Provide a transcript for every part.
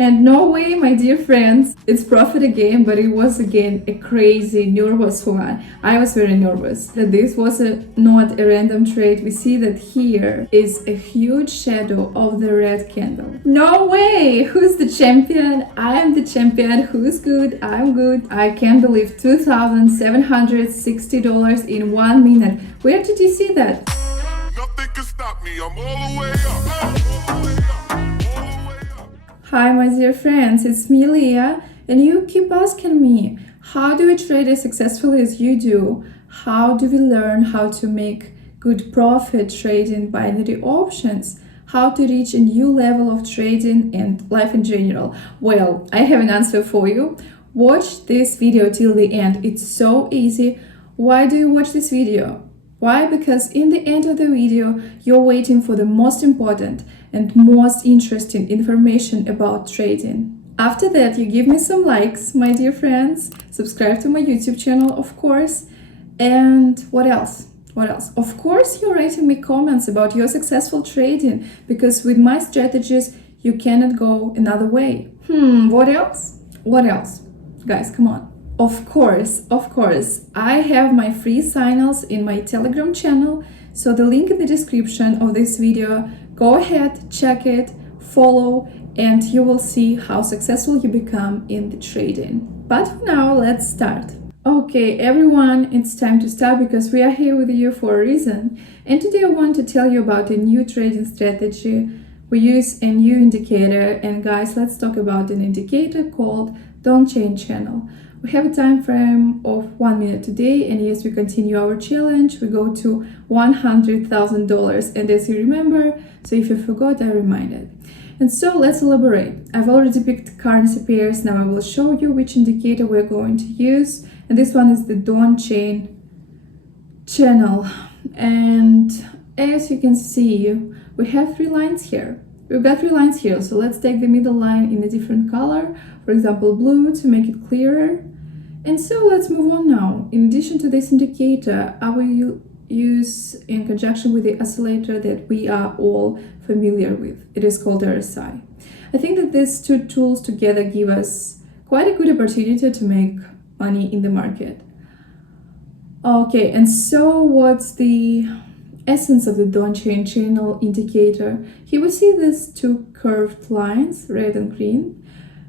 And no way, my dear friends, it's profit again, but it was again a crazy, nervous one. I was very nervous that this was not a random trade. We see that here is a huge shadow of the red candle. No way! Who's the champion? I am the champion. Who's good? I'm good. I can't believe $2,760 in 1 minute. Where did you see that? Nothing can stop me. I'm all the way up. Hi my dear friends, it's me Liya, and you keep asking me, how do we trade as successfully as you do? How do we learn how to make good profit trading binary options? How to reach a new level of trading and life in general? Well, I have an answer for you. Watch this video till the end. It's so easy. Why do you watch this video? Why? Because in the end of the video, you're waiting for the most important and most interesting information about trading. After that, you give me some likes, my dear friends. Subscribe to my YouTube channel, of course. And what else? What else? Of course, you're writing me comments about your successful trading, because with my strategies, you cannot go another way. What else? What else? Guys, come on. Of course, I have my free signals in my Telegram channel, so the link in the description of this video, go ahead, check it, follow, and you will see how successful you become in the trading. But for now, let's start. Okay, everyone, it's time to start because we are here with you for a reason. And today I want to tell you about a new trading strategy. We use a new indicator, and guys, let's talk about an indicator called Donchian channel. We have a time frame of 1 minute today, and yes, we continue our challenge. We go to $100,000, and as you remember, so if you forgot, I reminded. And so let's elaborate. I've already picked currency pairs. Now I will show you which indicator we're going to use, and this one is the Donchian channel. And as you can see, we have 3 lines here. We've got 3 lines here, so let's take the middle line in a different color, for example blue, to make it clearer. And so let's move on now. In addition to this indicator, I will use in conjunction with the oscillator that we are all familiar with. It is called RSI. I think that these 2 tools together give us quite a good opportunity to make money in the market. Okay, and so what's the essence of the Donchian channel indicator? Here we see these 2 curved lines, red and green,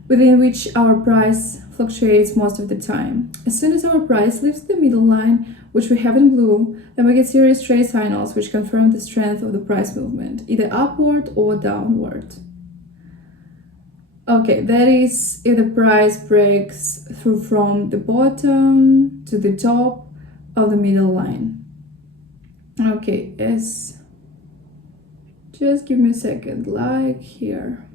within which our price fluctuates most of the time. As soon as our price leaves the middle line, which we have in blue, then we get serious trade signals which confirm the strength of the price movement, either upward or downward. Okay, that is if the price breaks through from the bottom to the top of the middle line. Okay, just give me a second, like here.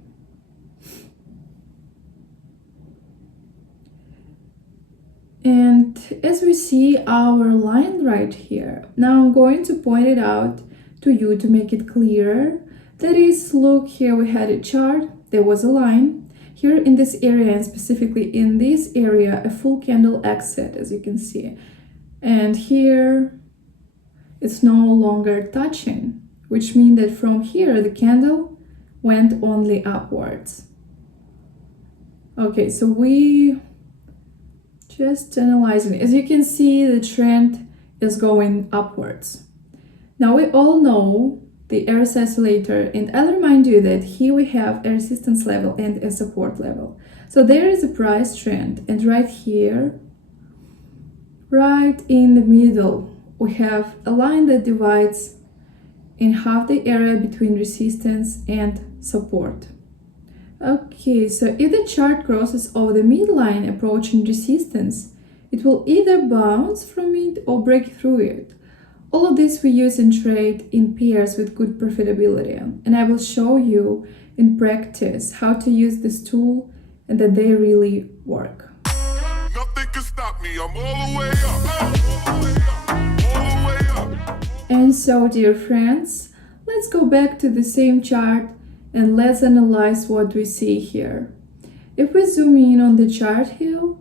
And as we see our line right here, now I'm going to point it out to you to make it clearer. That is, look, here we had a chart, there was a line. Here in this area, and specifically in this area, a full candle exit, as you can see. And here, it's no longer touching, which means that from here, the candle went only upwards. Okay, so we just analyzing. As you can see, the trend is going upwards. Now we all know the RSI oscillator, and I'll remind you that here we have a resistance level and a support level. So there is a price trend, and right here, right in the middle, we have a line that divides in half the area between resistance and support. Okay, so if the chart crosses over the midline approaching resistance, it will either bounce from it or break through it. All of this we use in trade in pairs with good profitability, and I will show you in practice how to use this tool and that they really work. Nothing can stop me. I'm all the way up. All the way up. And so, dear friends, let's go back to the same chart and let's analyze what we see here. If we zoom in on the chart here,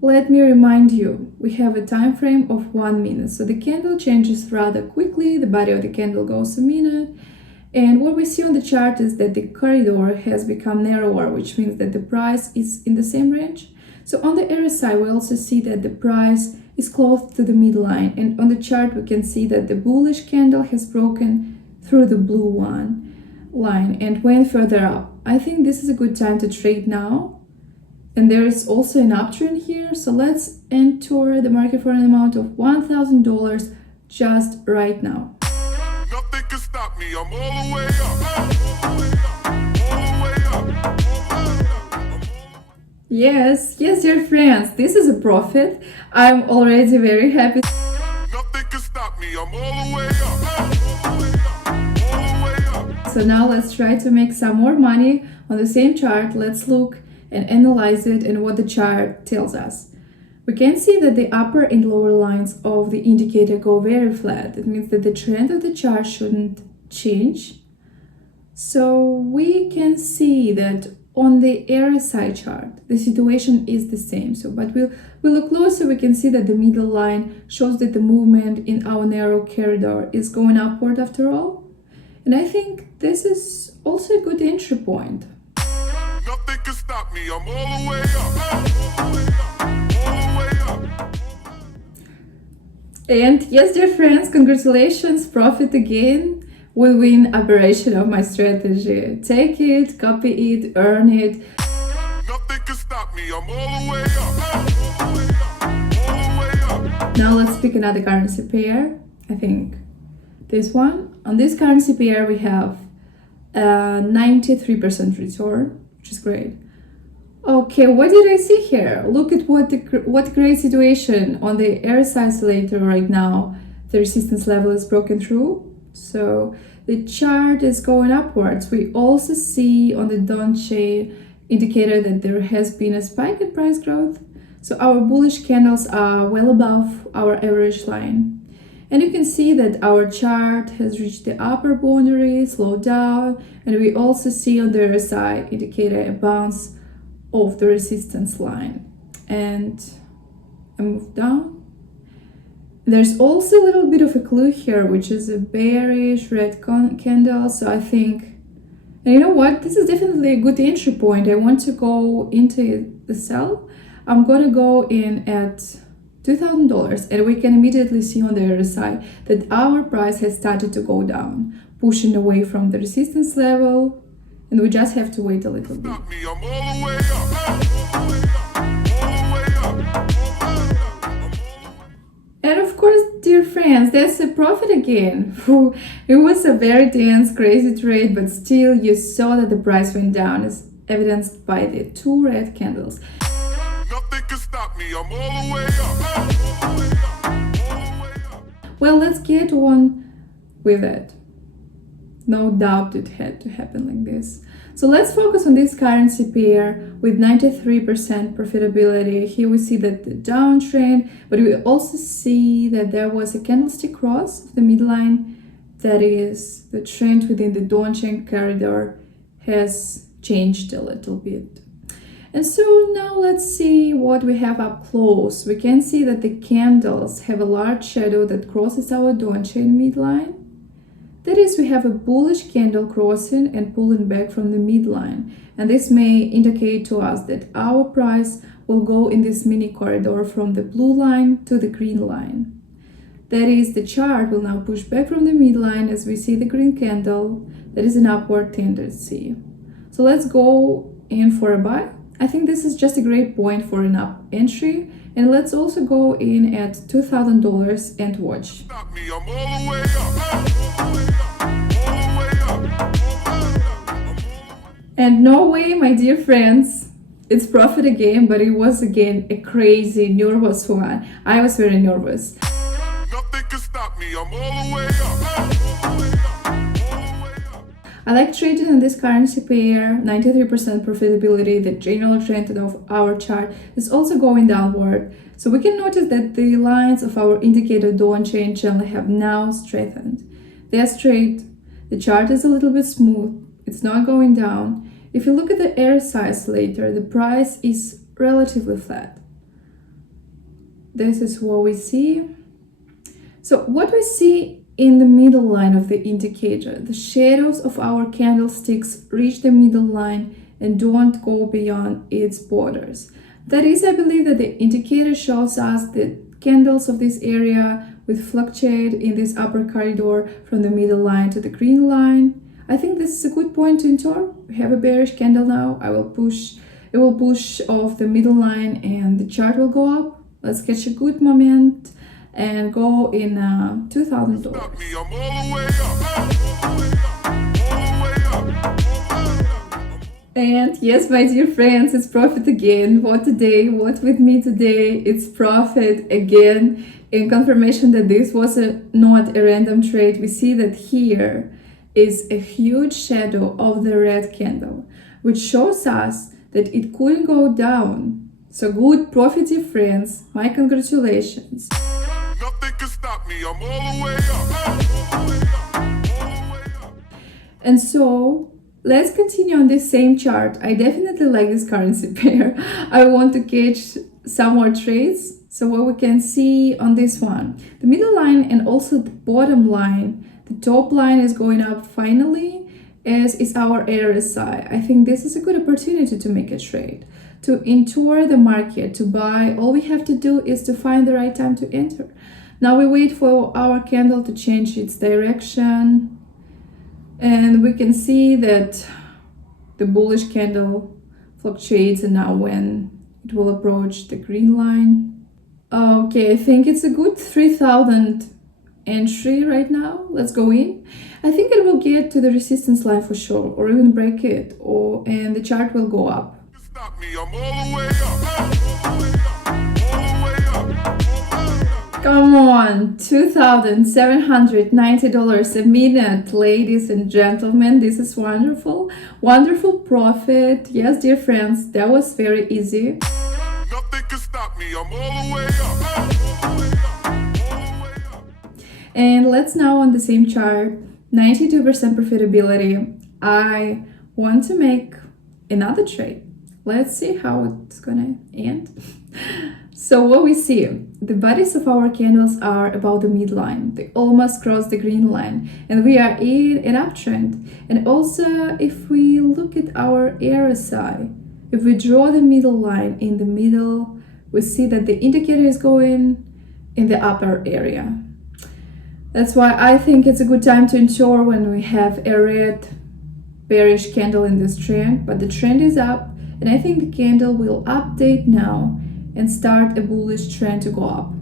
let me remind you, we have a time frame of 1 minute. So the candle changes rather quickly, the body of the candle goes a minute, And what we see on the chart is that the corridor has become narrower, which means that the price is in the same range. So on the RSI, we also see that the price is close to the midline. And on the chart, we can see that the bullish candle has broken through the blue line and went further up. I think this is a good time to trade now. And there is also an uptrend here. So let's enter the market for an amount of $1,000 just right now. Nothing can stop me. I'm all the way up. All the way up. Yes, dear friends, this is a profit. I'm already very happy. Nothing can stop me. I'm all the way up. All the way up. So now let's try to make some more money on the same chart. Let's look and analyze it and what the chart tells us. We can see that the upper and lower lines of the indicator go very flat. It means that the trend of the chart shouldn't change. So we can see that on the RSI chart, the situation is the same. But we look closer, we can see that the middle line shows that the movement in our narrow corridor is going upward after all. And I think this is also a good entry point. Nothing can stop me. I'm all the way up. All the way up. And yes, dear friends, congratulations, profit again. Will win aberration of my strategy. Take it, copy it, earn it. Nothing can stop me. I'm all the way up. All the way up. Now let's pick another currency pair. I think this one. On this currency pair, we have a 93% return, which is great. Okay, what did I see here? Look at what great situation on the RSI oscillator right now. The resistance level is broken through. So the chart is going upwards. We also see on the Donchian indicator that there has been a spike in price growth. So our bullish candles are well above our average line. And you can see that our chart has reached the upper boundary, slowed down, and we also see on the RSI indicator a bounce of the resistance line. And I move down. There's also a little bit of a clue here, which is a bearish red candle. So I think, and you know what? This is definitely a good entry point. I want to go into the sell. I'm going to go in at $2,000, and we can immediately see on the other side that our price has started to go down, pushing away from the resistance level, and we just have to wait a little bit. Stop me. I'm all the way up. All the way up. And of course, dear friends, there's a profit again. It was a very dense, crazy trade, but still you saw that the price went down, as evidenced by the two red candles. Nothing can stop me. I'm all the way up. All the way up. Well, let's get on with it. No doubt it had to happen like this. So let's focus on this currency pair with 93% profitability. Here we see that the downtrend, but we also see that there was a candlestick cross of the midline. That is, the trend within the Donchian corridor has changed a little bit. And so now let's see what we have up close. We can see that the candles have a large shadow that crosses our Donchian midline. That is, we have a bullish candle crossing and pulling back from the midline. And this may indicate to us that our price will go in this mini corridor from the blue line to the green line. That is, the chart will now push back from the midline as we see the green candle. That is an upward tendency. So let's go in for a buy. I think this is just a great point for an up entry. And let's also go in at $2,000 and watch. Stop me. I'm all the way up. All the way up. And no way, my dear friends, it's profit again, but it was again a crazy, nervous one. I was very nervous. Nothing can stop me. I'm all the way up. I like trading on this currency pair, 93% profitability. The general trend of our chart is also going downward. So we can notice that the lines of our indicator Donchian channel have now strengthened. They are straight. The chart is a little bit smooth. It's not going down. If you look at the RSI oscillator, the price is relatively flat. This is what we see. So what we see in the middle line of the indicator. The shadows of our candlesticks reach the middle line and don't go beyond its borders. That is, I believe that the indicator shows us the candles of this area will fluctuate in this upper corridor from the middle line to the green line. I think this is a good point to enter. We have a bearish candle now. It will push off the middle line and the chart will go up. Let's catch a good moment and go in $2,000. Stop me, I'm all the way up. All the way up. And yes, my dear friends, it's profit again. What today? What with me today? It's profit again. In confirmation that this was not a random trade, we see that here is a huge shadow of the red candle, which shows us that it couldn't go down. So good profit, dear friends. My congratulations. Nothing can stop me, I'm all the way up. All the way up. And so let's continue on this same chart. I definitely like this currency pair. I want to catch some more trades. So what we can see on this one, the middle line and also the bottom line, the top line is going up finally, as is our RSI. I think this is a good opportunity to make a trade. To enter the market, to buy, all we have to do is to find the right time to enter. Now we wait for our candle to change its direction. And we can see that the bullish candle fluctuates, and now when it will approach the green line. Okay, I think it's a good 3,000 entry right now. Let's go in. I think it will get to the resistance line for sure, or even break it, and the chart will go up. Stop me, I'm all the way up. All the way up. Come on, $2,790 a minute, ladies and gentlemen. This is wonderful. Wonderful profit. Yes, dear friends, that was very easy. Nothing can stop me, I'm all the way up. All the way up. And let's now on the same chart, 92% profitability. I want to make another trade. Let's see how it's gonna end. So what we see, the bodies of our candles are about the midline. They almost cross the green line, and we are in an uptrend. And also, if we look at our RSI, if we draw the middle line in the middle, we see that the indicator is going in the upper area. That's why I think it's a good time to ensure when we have a red bearish candle in this trend, but the trend is up, and I think the candle will update now and start a bullish trend to go up.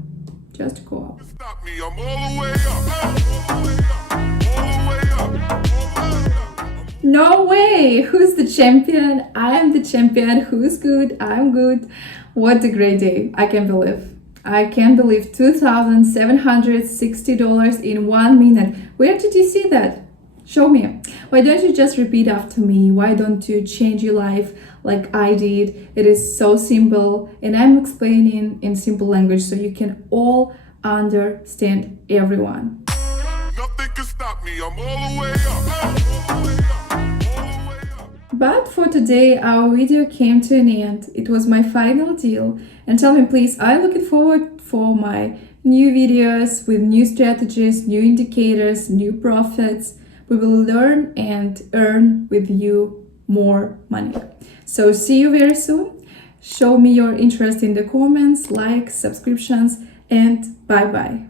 Just to go up. Stop me, I'm all the way up. All the way up. No way! Who's the champion? I am the champion. Who's good? I'm good. What a great day. I can't believe. I can't believe $2,760 in 1 minute. Where did you see that? Show me. Why don't you just repeat after me? Why don't you change your life like I did? It is so simple, and I'm explaining in simple language so you can all understand everyone. Nothing can stop me, I'm all the way up. But for today, our video came to an end. It was my final deal. And tell me please, I'm looking forward for my new videos with new strategies, new indicators, new profits. We will learn and earn with you more money. So see you very soon. Show me your interest in the comments, likes, subscriptions, and bye-bye.